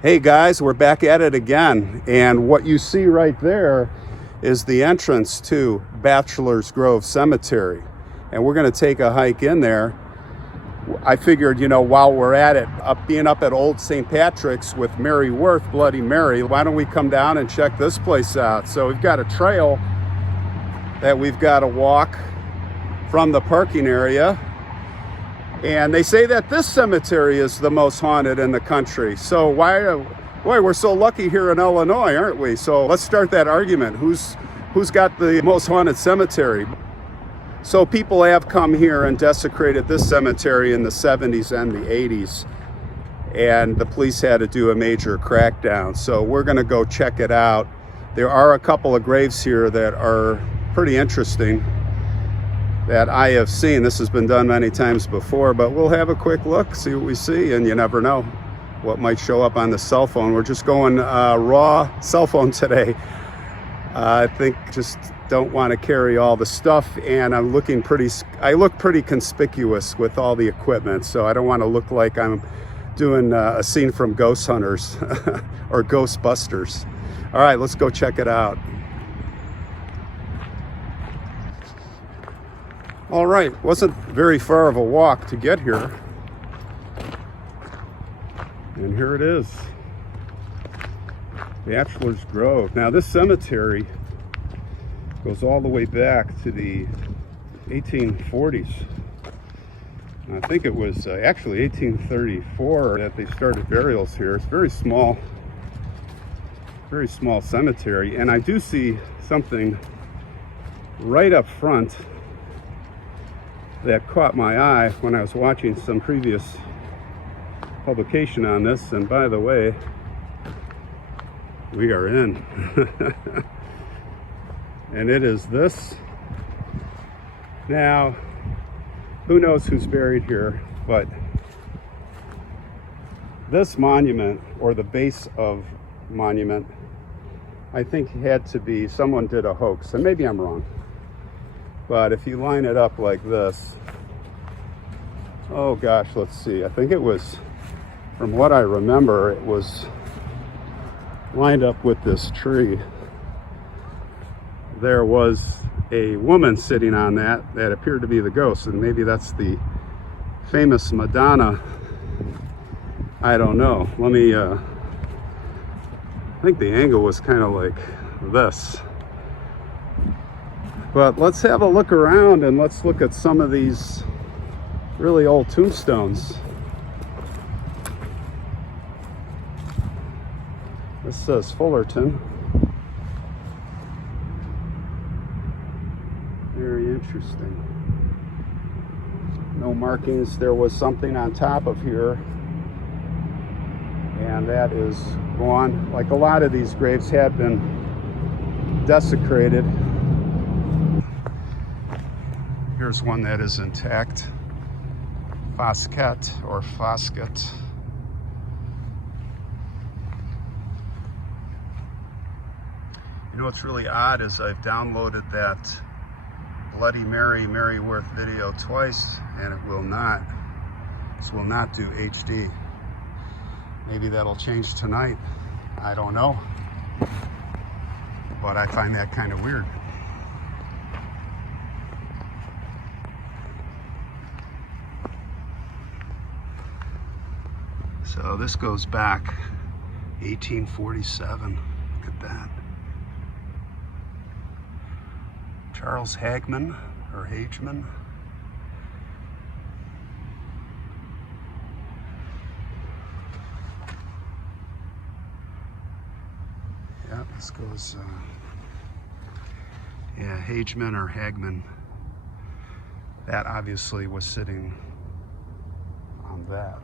Hey guys, we're back at it again, and what you see right there is the entrance to Bachelors Grove Cemetery, and we're going to take a hike in there. I figured, while we're at it, being up at Old St. Patrick's with Mary Worth, Bloody Mary, why don't we come down and check this place out? So we've got a trail that we've got to walk from the parking area. And they say that this cemetery is the most haunted in the country. So boy, we're so lucky here in Illinois, aren't we? So let's start that argument. Who's got the most haunted cemetery? So people have come here and desecrated this cemetery in the 70s and the 80s. And the police had to do a major crackdown. So we're going to go check it out. There are a couple of graves here that are pretty interesting that I have seen. This has been done many times before, but we'll have a quick look, see what we see, and you never know what might show up on the cell phone. We're just going raw cell phone today. I think just don't want to carry all the stuff, and I look pretty conspicuous with all the equipment, so I don't want to look like I'm doing a scene from Ghost Hunters or Ghostbusters. All right, let's go check it out. All right, wasn't very far of a walk to get here. And here it is, Bachelor's Grove. Now this cemetery goes all the way back to the 1840s. I think it was actually 1834 that they started burials here. It's very small cemetery. And I do see something right up front that caught my eye when I was watching some previous publication on this. And by the way, we are in. And it is this. Now, who knows who's buried here, but this monument, or the base of monument, I think had to be, someone did a hoax, and maybe I'm wrong. But if you line it up like this, oh gosh, let's see. I think it was, from what I remember, it was lined up with this tree. There was a woman sitting on that appeared to be the ghost, and maybe that's the famous Madonna. I don't know. Let me, I think the angle was kind of like this. But let's have a look around and let's look at some of these really old tombstones. This says Fullerton. Very interesting. No markings. There was something on top of here, and that is gone. Like a lot of these graves had been desecrated. Here's one that is intact. Fosket or Fosket. You know what's really odd is I've downloaded that Bloody Mary, Mary Worth video twice, and it will not. This will not do HD. Maybe that'll change tonight. I don't know. But I find that kind of weird. So this goes back 1847. Look at that. Charles Hagman or Hageman. Yeah, this goes, yeah, Hageman or Hagman. That obviously was sitting on that.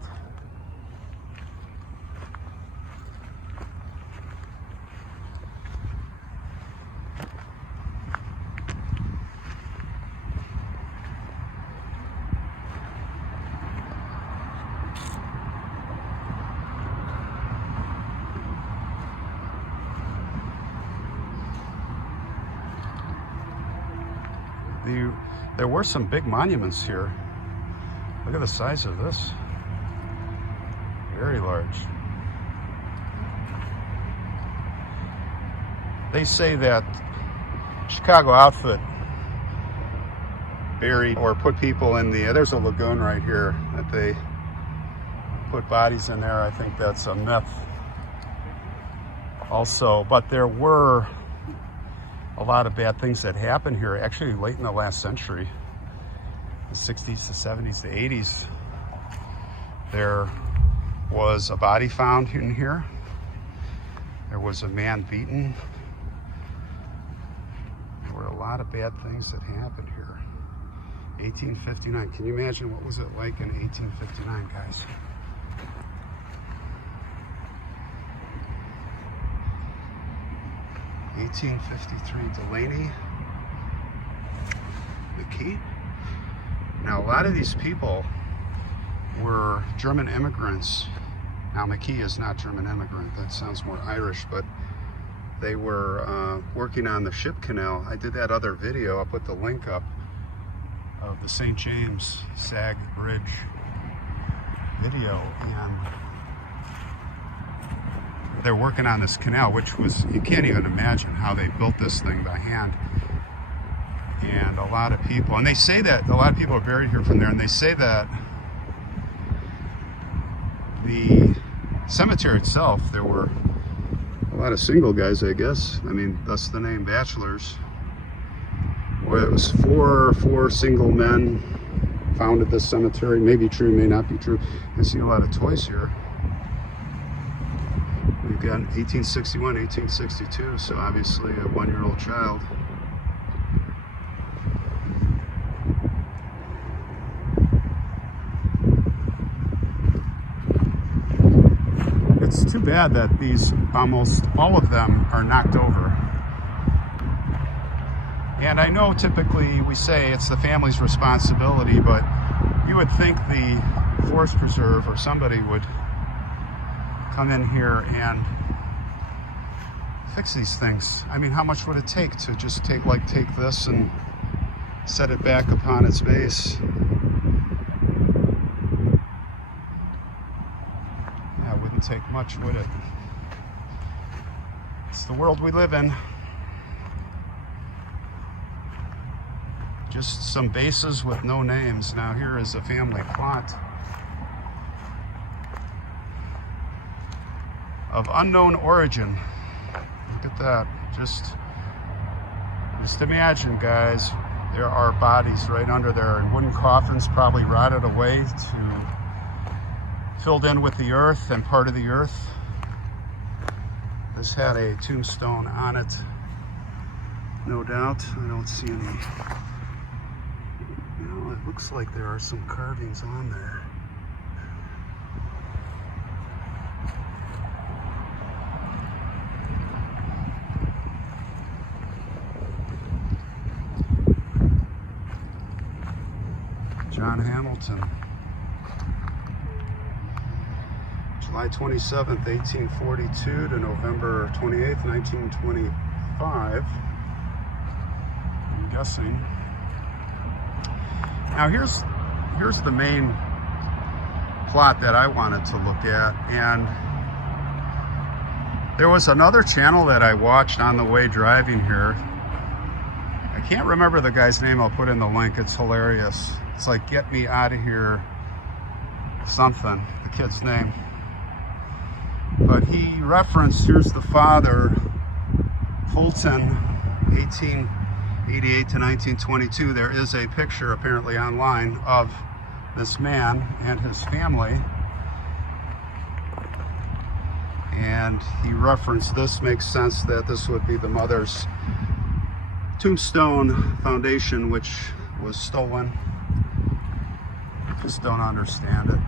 There were some big monuments here. Look at the size of this. Very large. They say that Chicago outfit buried or put people in there's a lagoon right here that they put bodies in there. I think that's a myth also, but there were a lot of bad things that happened here actually late in the last century, the 60s, the 70s, the 80s. There was a body found in here. There was a man beaten. There were a lot of bad things that happened here. 1859. Can you imagine what was it like in 1859, guys? (1853) Delaney McKee. Now, a lot of these people were German immigrants. Now, McKee is not German immigrant. That sounds more Irish, but they were working on the ship canal. I did that other video. I'll put the link up of the St. James Sag Bridge video, and they're working on this canal, which was, you can't even imagine how they built this thing by hand. And a lot of people, and they say that a lot of people are buried here from there, and they say that the cemetery itself, there were a lot of single guys, I guess. I mean, thus the name Bachelors. Where it was four single men founded this cemetery. May be true, may not be true. I see a lot of toys here. We've got 1861, 1862, so obviously a one-year-old child. It's too bad that these, almost all of them, are knocked over. And I know typically we say it's the family's responsibility, but you would think the Forest Preserve or somebody would come in here and fix these things. I mean, how much would it take to just take this and set it back upon its base? That wouldn't take much, would it? It's the world we live in. Just some bases with no names. Now here is a family plot of unknown origin. Look at that. Just imagine, guys, there are bodies right under there in wooden coffins, probably rotted away filled in with the earth and part of the earth. This had a tombstone on it, no doubt. I don't see any. It looks like there are some carvings on there. John Hamilton. July 27th, 1842 to November 28th, 1925. I'm guessing. Now here's the main plot that I wanted to look at, and there was another channel that I watched on the way driving here. I can't remember the guy's name. I'll put in the link. It's hilarious. It's like Get Me Out of Here something, the kid's name. But he referenced, here's the father, Fulton, 1888 to 1922. There is a picture apparently online of this man and his family. And he referenced this. Makes sense that this would be the mother's tombstone foundation, which was stolen. I just don't understand it.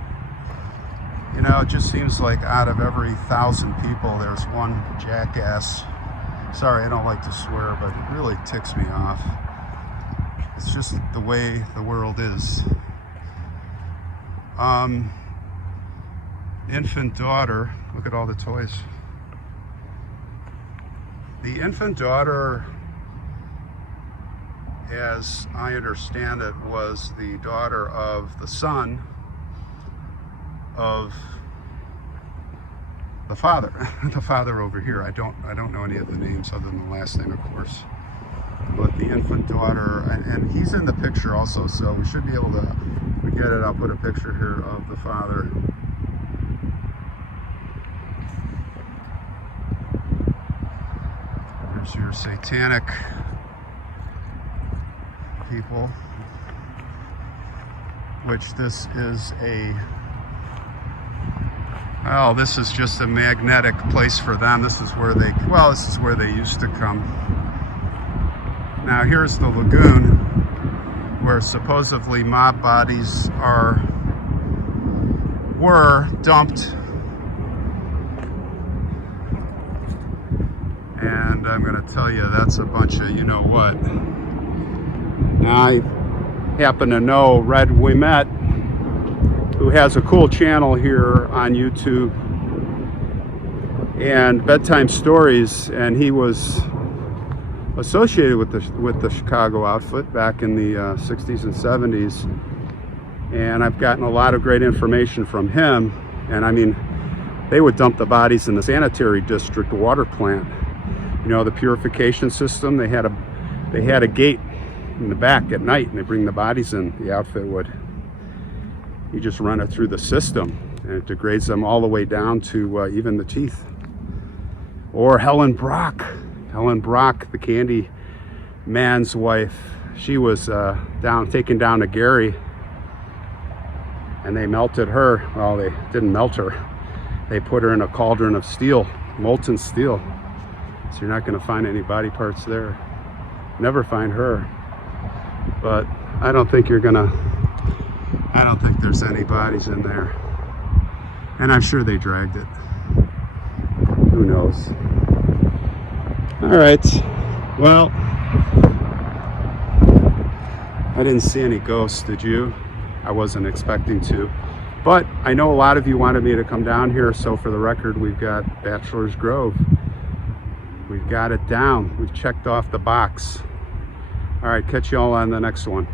You know, it just seems like out of every 1,000 people, there's one jackass. Sorry, I don't like to swear, but it really ticks me off. It's just the way the world is. Infant daughter, look at all the toys. The infant daughter, as I understand it, was the daughter of the son of the father, the father over here. I don't know any of the names other than the last name, of course. But the infant daughter, and he's in the picture also, so we should be able to get it. I'll put a picture here of the father. Here's your satanic people, which this is well, this is just a magnetic place for them. This is where they, well, this is where they used to come. Now here's the lagoon where supposedly mob bodies were dumped. And I'm gonna tell you, that's a bunch of you know what. Now I happen to know Red Wimet, who has a cool channel here on YouTube and bedtime stories, and he was associated with the Chicago outfit back in the 60s and 70s, and I've gotten a lot of great information from him. And I mean, they would dump the bodies in the sanitary district water plant, you know, the purification system. They had a gate in the back at night, and they bring the bodies in. The outfit would, you just run it through the system, and it degrades them all the way down to even the teeth. Or Helen Brock, the Candy Man's wife. She was taken down to Gary, and they melted her. Well, they didn't melt her. They put her in a cauldron of steel, molten steel. So you're not going to find any body parts there. Never find her. But I don't think there's any bodies in there. And I'm sure they dragged it. Who knows? All right. Well, I didn't see any ghosts, did you? I wasn't expecting to. But I know a lot of you wanted me to come down here, so for the record, we've got Bachelors Grove. We've got it down. We've checked off the box. All right, catch you all on the next one.